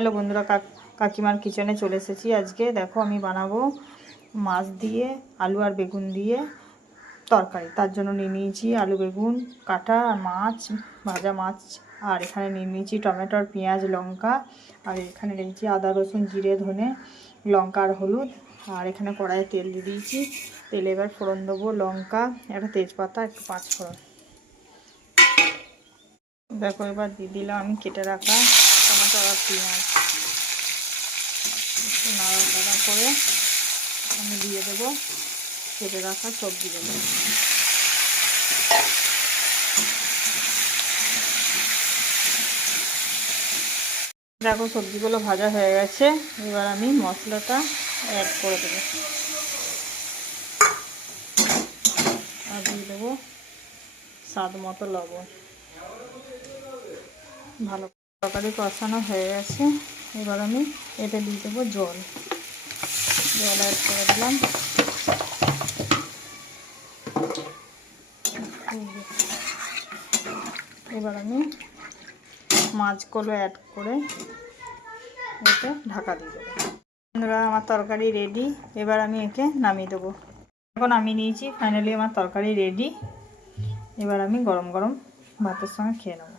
Hello বন্ধুরা, কাকিমার কিচেনে চলে এসেছি। আজকে দেখো আমি বানাবো মাছ দিয়ে আলু আর বেগুন দিয়ে তরকারি। তার জন্য নিয়ে নিয়েছি আলু বেগুন কাটা আর মাছ, ভাজা মাছ, আর এখানে নিয়ে নিয়েছি টমেটো আর পেঁয়াজ লঙ্কা, আর এখানে নিয়েছি আদা রসুন জিরে ধনে লঙ্কা আর হলুদ। আর এখানে কড়াইয়ে তেল দিয়ে দিয়েছি। তেলে এবার ফোড়ন দেবো লঙ্কা, একটা তেজপাতা, একটু পাঁচ ফোড়ন। দেখো এবার দিয়ে দিলাম আমি কেটে রাখা টমেটো আর পেঁয়াজ। একটু নাড়াচাড়া করে আমি দিয়ে দেবো কেটে রাখা সবজিগুলো। দেখো সবজিগুলো ভাজা হয়ে গেছে, এবার আমি মশলাটা অ্যাড করে দেবো। আর দিয়ে দেবো স্বাদ মতো লবণ। ভালো তরকারি কষানো হয়ে গেছে, এবার আমি এতে দিয়ে দেবো জল অ্যাড করে দিলাম। এবার আমি মাছগুলো অ্যাড করে এতে ঢাকা দিয়ে দেবো। বন্ধুরা, আমার তরকারি রেডি, এবার আমি একে নামিয়ে দেবো। এখন আমি নিয়েছি, ফাইনালি আমার তরকারি রেডি। এবার আমি গরম গরম ভাতের সঙ্গে খেয়ে নেবো।